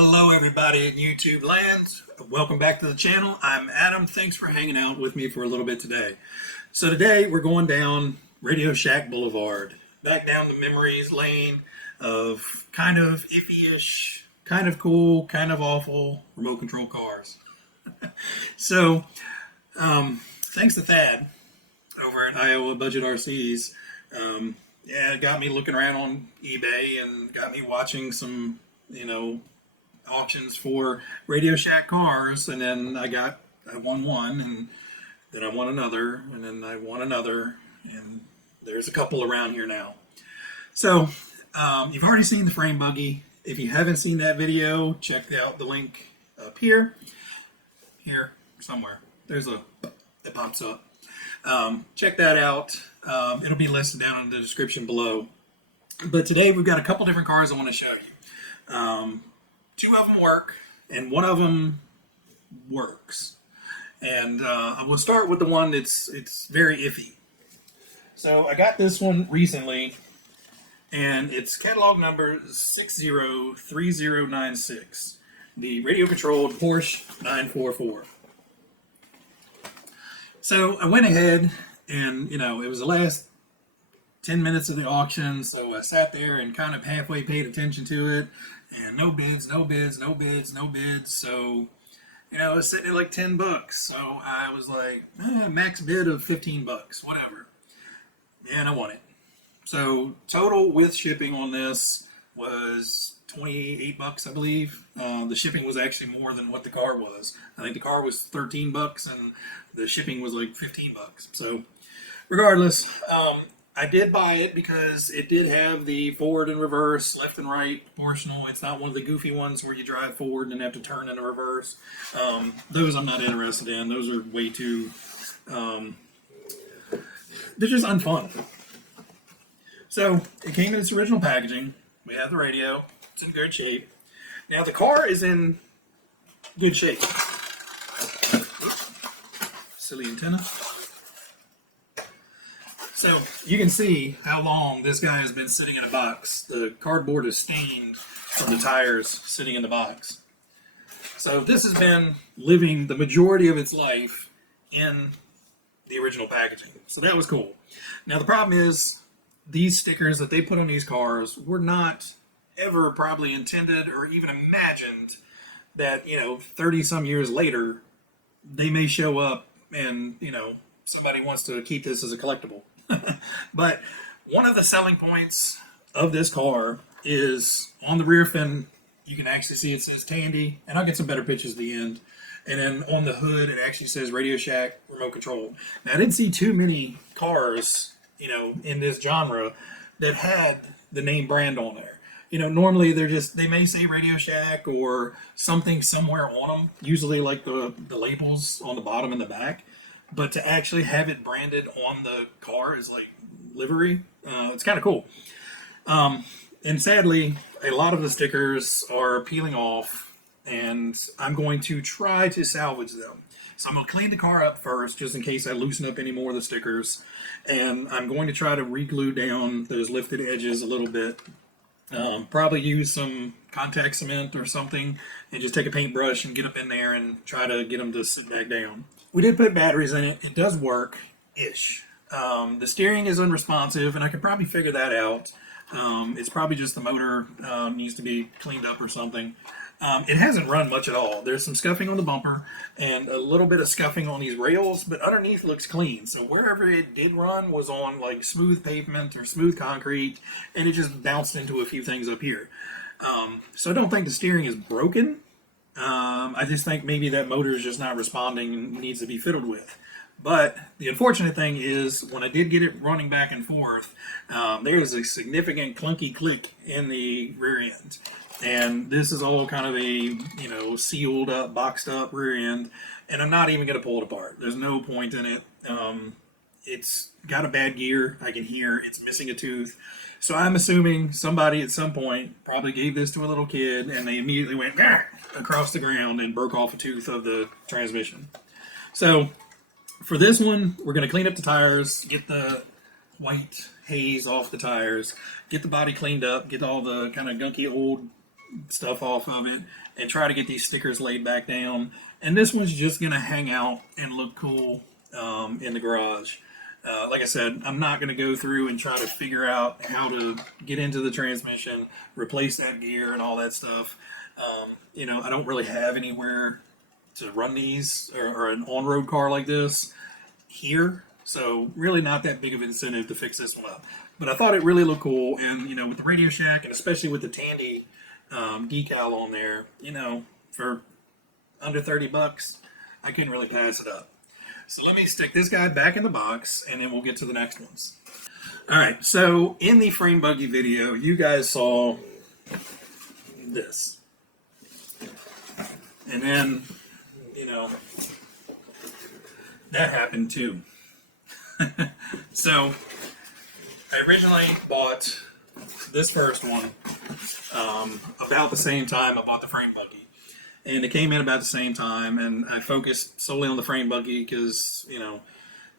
Hello everybody in YouTube land. Welcome back to the channel. I'm Adam. Thanks for hanging out with me for a little bit today. So today we're going down RadioShack Boulevard, back down the memories lane of kind of iffy-ish, kind of cool, kind of awful remote control cars. So thanks to Thad over at Iowa Budget RCs, it got me looking around on eBay and got me watching some, auctions for RadioShack cars, and then I won one, and then I won another, and then I won another, and there's a couple around here now. So you've already seen the frame buggy. If you haven't seen that video, check out the link up here somewhere. There's it pops up. Check that out. It'll be listed down in the description below. But today we've got a couple different cars I want to show you. Two of them work, and one of them works. And I will start with the one it's very iffy. So I got this one recently, and its catalog number is 603096, the radio-controlled Porsche 944. So I went ahead, and it was the last 10 minutes of the auction, so I sat there and kind of halfway paid attention to it, and no bids. So it was sitting at like $10. So I was like, max bid of $15, whatever. And I won it. So total with shipping on this was $28, I believe. The shipping was actually more than what the car was. I think the car was $13 and the shipping was like $15. So regardless, I did buy it because it did have the forward and reverse, left and right proportional. It's not one of the goofy ones where you drive forward and have to turn in the reverse. Those I'm not interested in. Those are way too, they're just unfun. So it came in its original packaging. We have the radio. It's in good shape. Now the car is in good shape. Oops. Silly antenna. So you can see how long this guy has been sitting in a box. The cardboard is stained from the tires sitting in the box. So this has been living the majority of its life in the original packaging. So that was cool. Now the problem is these stickers that they put on these cars were not ever probably intended or even imagined that, 30 some years later, they may show up and, somebody wants to keep this as a collectible. But one of the selling points of this car is on the rear fin. You can actually see it says Tandy, and I'll get some better pictures at the end. And then on the hood, it actually says RadioShack Remote Control. Now, I didn't see too many cars, in this genre that had the name brand on there. Normally they may say RadioShack or something somewhere on them, usually like the labels on the bottom and the back. But to actually have it branded on the car is like livery. It's kind of cool. And sadly, a lot of the stickers are peeling off, and I'm going to try to salvage them. So I'm going to clean the car up first, just in case I loosen up any more of the stickers. And I'm going to try to re-glue down those lifted edges a little bit. Probably use some contact cement or something, and just take a paintbrush and get up in there and try to get them to sit back down. We did put batteries in it. It does work-ish. The steering is unresponsive, and I could probably figure that out. It's probably just the motor needs to be cleaned up or something. It hasn't run much at all. There's some scuffing on the bumper and a little bit of scuffing on these rails, but underneath looks clean. So wherever it did run was on like smooth pavement or smooth concrete, and it just bounced into a few things up here. So I don't think the steering is broken. I just think maybe that motor is just not responding and needs to be fiddled with. But the unfortunate thing is, when I did get it running back and forth, there is a significant clunky click in the rear end. And this is all kind of a, sealed up, boxed up rear end. And I'm not even going to pull it apart. There's no point in it. It's got a bad gear. I can hear it's missing a tooth. So I'm assuming somebody at some point probably gave this to a little kid, and they immediately went across the ground and broke off a tooth of the transmission. So for this one, we're going to clean up the tires, get the white haze off the tires, get the body cleaned up, get all the kind of gunky old stuff off of it and try to get these stickers laid back down. And this one's just going to hang out and look cool in the garage. Like I said, I'm not going to go through and try to figure out how to get into the transmission, replace that gear and all that stuff. You know, I don't really have anywhere to run these or an on-road car like this here. So really not that big of an incentive to fix this one up. But I thought it really looked cool. And, you know, with the RadioShack and especially with the Tandy decal on there, you know, for under 30 bucks, I couldn't really pass it up. So let me stick this guy back in the box and then we'll get to the next ones. All right, so in the frame buggy video, you guys saw this. And then, you know, that happened too. So I originally bought this first one about the same time I bought the frame buggy. And it came in about the same time, and I focused solely on the frame buggy because, you know,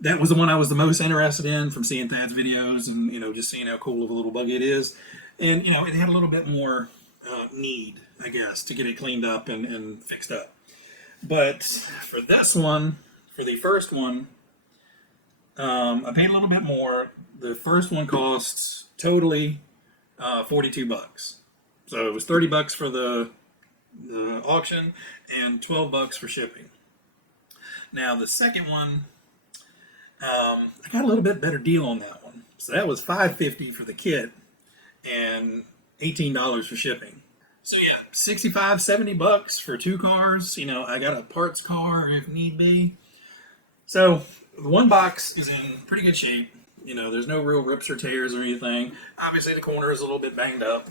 that was the one I was the most interested in from seeing Thad's videos and, you know, just seeing how cool of a little buggy it is. And, you know, it had a little bit more need, I guess, to get it cleaned up and fixed up. But for this one, for the first one, I paid a little bit more. The first one costs totally 42 bucks. So it was 30 bucks for the auction and 12 bucks for shipping. Now the second one, I got a little bit better deal on that one. So that was $5.50 for the kit and $18 for shipping. So yeah, 65, 70 bucks for two cars. You know, I got a parts car if need be. So the one box is in pretty good shape. You know, there's no real rips or tears or anything. Obviously the corner is a little bit banged up.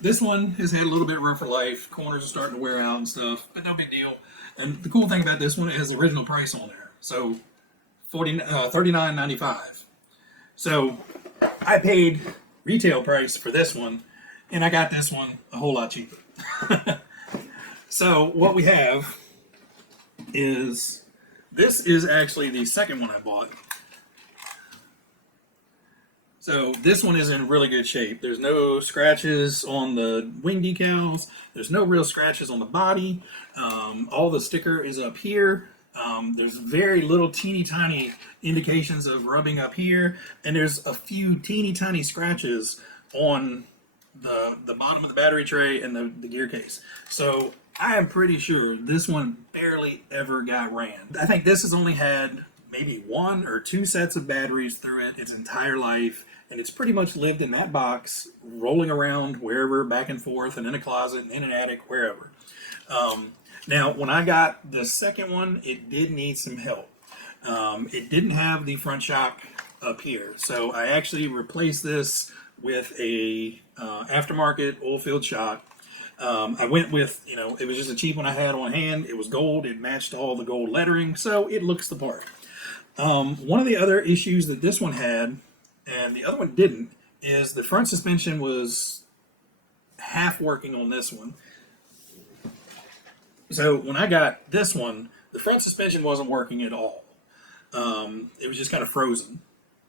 This one has had a little bit rougher life. Corners are starting to wear out and stuff, but no big deal. And the cool thing about this one is the original price on there. So $39.95. So I paid retail price for this one, and I got this one a whole lot cheaper. So what we have is, this is actually the second one I bought. So this one is in really good shape. There's no scratches on the wing decals. There's no real scratches on the body. All the sticker is up here. There's very little teeny tiny indications of rubbing up here. And there's a few teeny tiny scratches on the bottom of the battery tray and the gear case. So I am pretty sure this one barely ever got ran. I think this has only had maybe 1 or 2 sets of batteries through it its entire life. And it's pretty much lived in that box, rolling around wherever, back and forth, and in a closet, and in an attic, wherever. Now, when I got the second one, it did need some help. It didn't have the front shock up here. So I actually replaced this with a aftermarket oil-filled shock. I went with, you know, it was just a cheap one I had on hand. It was gold. It matched all the gold lettering, so it looks the part. One of the other issues that this one had, and the other one didn't, is the front suspension was half working on this one. So when I got this one, the front suspension wasn't working at all. It was just kind of frozen.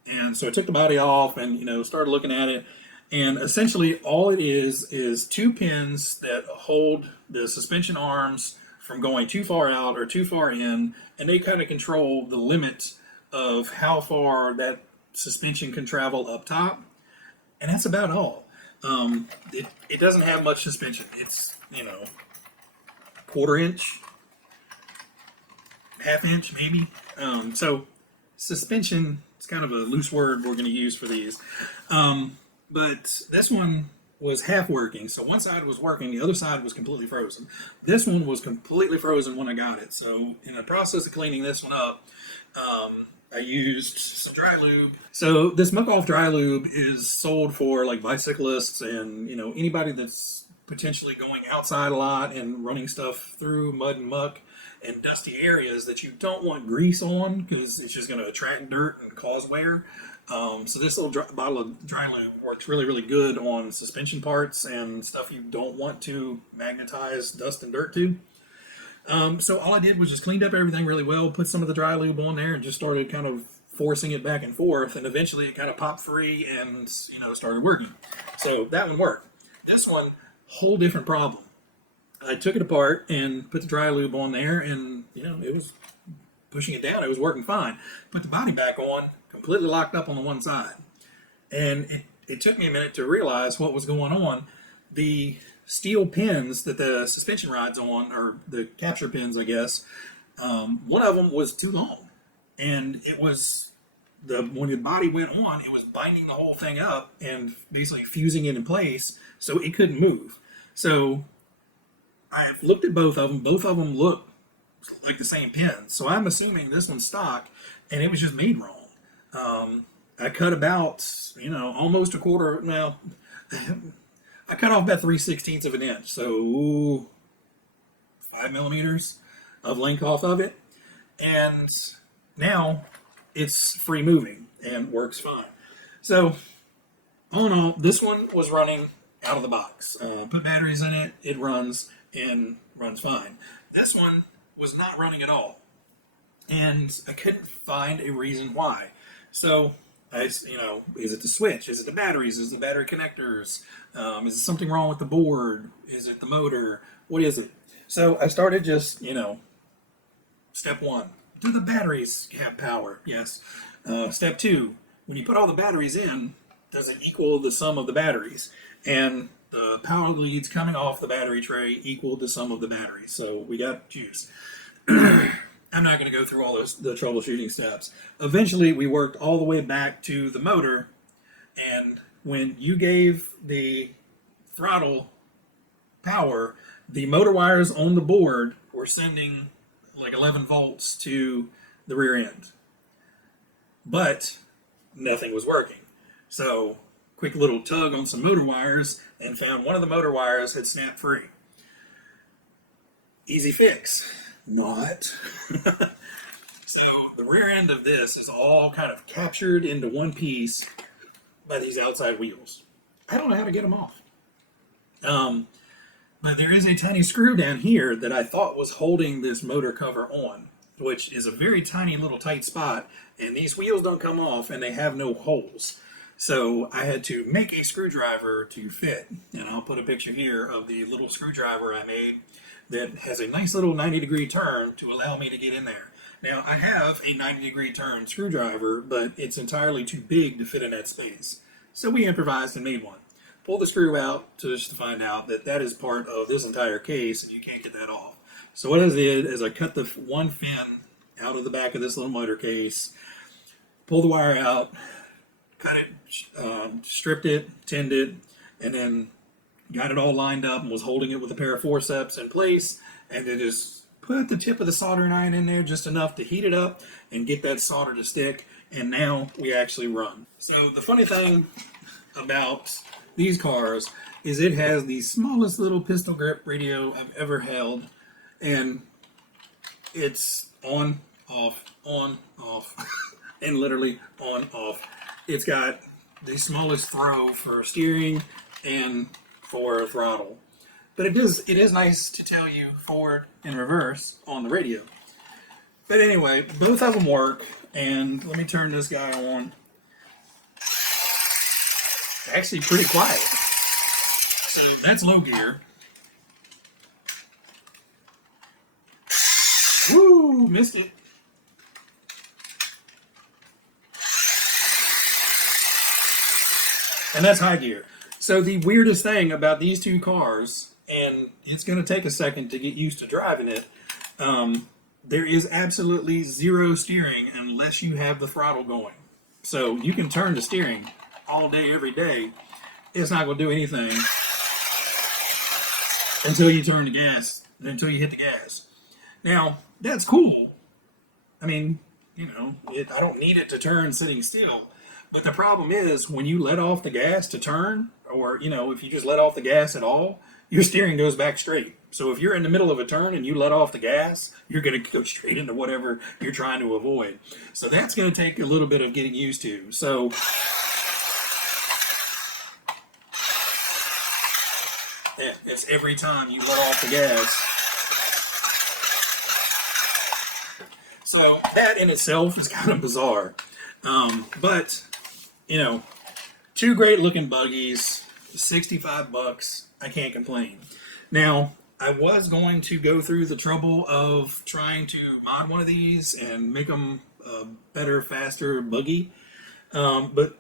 And so I took the body off and, you know, started looking at it. And essentially all it is 2 pins that hold the suspension arms from going too far out or too far in. And they kind of control the limit of how far that suspension can travel up top, and that's about all. It doesn't have much suspension. It's, you know, 1/4 inch, 1/2 inch maybe. So suspension is kind of a loose word we're going to use for these. But this one was half working, so one side was working, the other side was completely frozen. This one was completely frozen when I got it. So in the process of cleaning this one up, I used some dry lube. So this muck off dry lube is sold for like bicyclists and, you know, anybody that's potentially going outside a lot and running stuff through mud and muck and dusty areas that you don't want grease on because it's just going to attract dirt and cause wear. So this little bottle of dry lube works really, really good on suspension parts and stuff you don't want to magnetize dust and dirt to. So all I did was just cleaned up everything really well, put some of the dry lube on there, and just started kind of forcing it back and forth, and eventually it kind of popped free and, you know, started working. So that one worked. This one, whole different problem. I took it apart and put the dry lube on there, and it was pushing it down. It was working fine. Put the body back on, completely locked up on the one side. And it took me a minute to realize what was going on. The steel pins that the suspension ride's on, or the capture pins, I guess, one of them was too long. And it was, when the body went on, it was binding the whole thing up and basically fusing it in place so it couldn't move. So I looked at both of them. Both of them look like the same pins. So I'm assuming this one's stock, and it was just made wrong. I cut about, almost a quarter. Well, I cut off about 3/16 of an inch. So 5 millimeters of length off of it. And now it's free moving and works fine. So all in all, this one was running out of the box. Put batteries in it, it runs and runs fine. This one was not running at all, and I couldn't find a reason why. So is it the switch? Is it the batteries? Is it the battery connectors? Is it something wrong with the board? Is it the motor? What is it? So I started just, step one, do the batteries have power? Yes. Step two, when you put all the batteries in, does it equal the sum of the batteries? And the power leads coming off the battery tray equal the sum of the batteries. So we got juice. I'm not going to go through all the troubleshooting steps. Eventually, we worked all the way back to the motor, and when you gave the throttle power, the motor wires on the board were sending like 11 volts to the rear end. But nothing was working. So, quick little tug on some motor wires, and found one of the motor wires had snapped free. Easy fix. Not. So the rear end of this is all kind of captured into one piece by these outside wheels. I don't know how to get them off. But there is a tiny screw down here that I thought was holding this motor cover on, which is a very tiny little tight spot, and these wheels don't come off and they have no holes. So I had to make a screwdriver to fit, and I'll put a picture here of the little screwdriver I made that has a nice little 90-degree turn to allow me to get in there. Now, I have a 90-degree turn screwdriver, but it's entirely too big to fit in that space. So we improvised and made one. Pulled the screw out just to find out that that is part of this entire case, and you can't get that off. So what I did is I cut the one fin out of the back of this little motor case, pulled the wire out, cut it, stripped it, tinned it, and then got it all lined up and was holding it with a pair of forceps in place, and then just put the tip of the soldering iron in there just enough to heat it up and get that solder to stick, and now we actually run. So the funny thing about these cars is it has the smallest little pistol grip radio I've ever held, and it's on, off, and literally on, off. It's got the smallest throw for steering and for throttle. But it is nice to tell you forward and reverse on the radio. But anyway, both of them work, and let me turn this guy on. Actually pretty quiet. So that's low gear. Woo, missed it. And that's high gear. So the weirdest thing about these two cars, and it's going to take a second to get used to driving it, there is absolutely zero steering unless you have the throttle going. So you can turn the steering all day, every day. It's not going to do anything until you turn the gas, until you hit the gas. Now, that's cool. I mean, I don't need it to turn sitting still. But the problem is, when you let off the gas to turn, or, if you just let off the gas at all, your steering goes back straight. So if you're in the middle of a turn and you let off the gas, you're going to go straight into whatever you're trying to avoid. So that's going to take a little bit of getting used to. So yeah, it's every time you let off the gas. So that in itself is kind of bizarre. But, two great looking buggies. $65. I can't complain. Now, I was going to go through the trouble of trying to mod one of these and make them a better, faster buggy. But,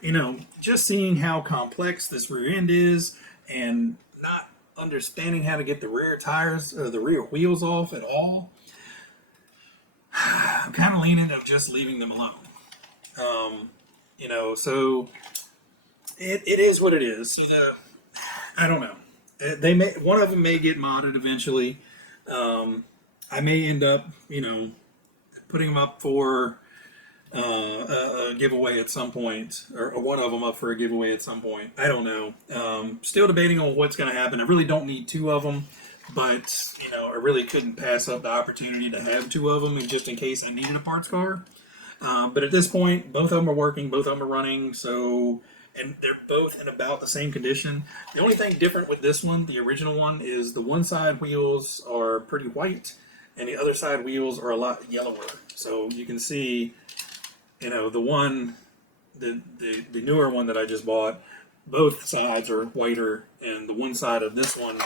you know, just seeing how complex this rear end is and not understanding how to get the rear tires or the rear wheels off at all, I'm kind of leaning of just leaving them alone. You know, so it is what it is. So I don't know. One of them may get modded eventually. I may end up, you know, putting them up for a giveaway at some point, or one of them up for a giveaway at some point. I don't know. Still debating on what's going to happen. I really don't need two of them, but you know, I really couldn't pass up the opportunity to have two of them, just in case I needed a parts car. But at this point, both of them are working, both of them are running, so, and they're both in about the same condition. The only thing different with this one, the original one, is the one side wheels are pretty white, and the other side wheels are a lot yellower. So you can see, you know, the newer one that I just bought, both sides are whiter, and the one side of this one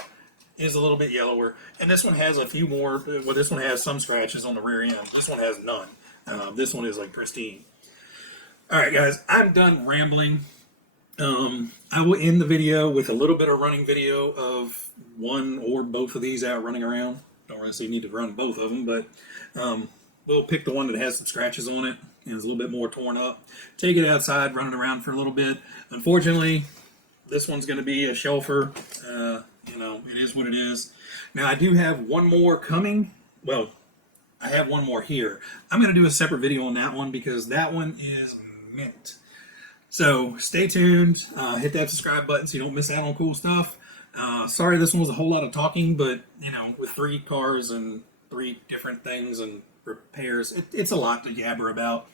is a little bit yellower. And this one has a few more, well, this one has some scratches on the rear end. This one has none. This one is like pristine. All right, guys, I'm done rambling. I will end the video with a little bit of running video of one or both of these out running around. Don't really see need to run both of them, but we'll pick the one that has some scratches on it and is a little bit more torn up. Take it outside, run it around for a little bit. Unfortunately, this one's going to be a shelfer. You know, it is what it is. Now, I do have one more coming. Well, I have one more here. I'm going to do a separate video on that one because that one is mint. So stay tuned. Hit that subscribe button so you don't miss out on cool stuff. Sorry this one was a whole lot of talking, but you know, with 3 cars and 3 different things and repairs, it's a lot to yabber about.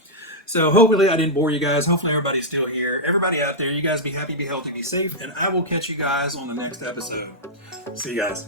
So hopefully I didn't bore you guys. Hopefully everybody's still here. Everybody out there, you guys be happy, be healthy, be safe, and I will catch you guys on the next episode. See you guys.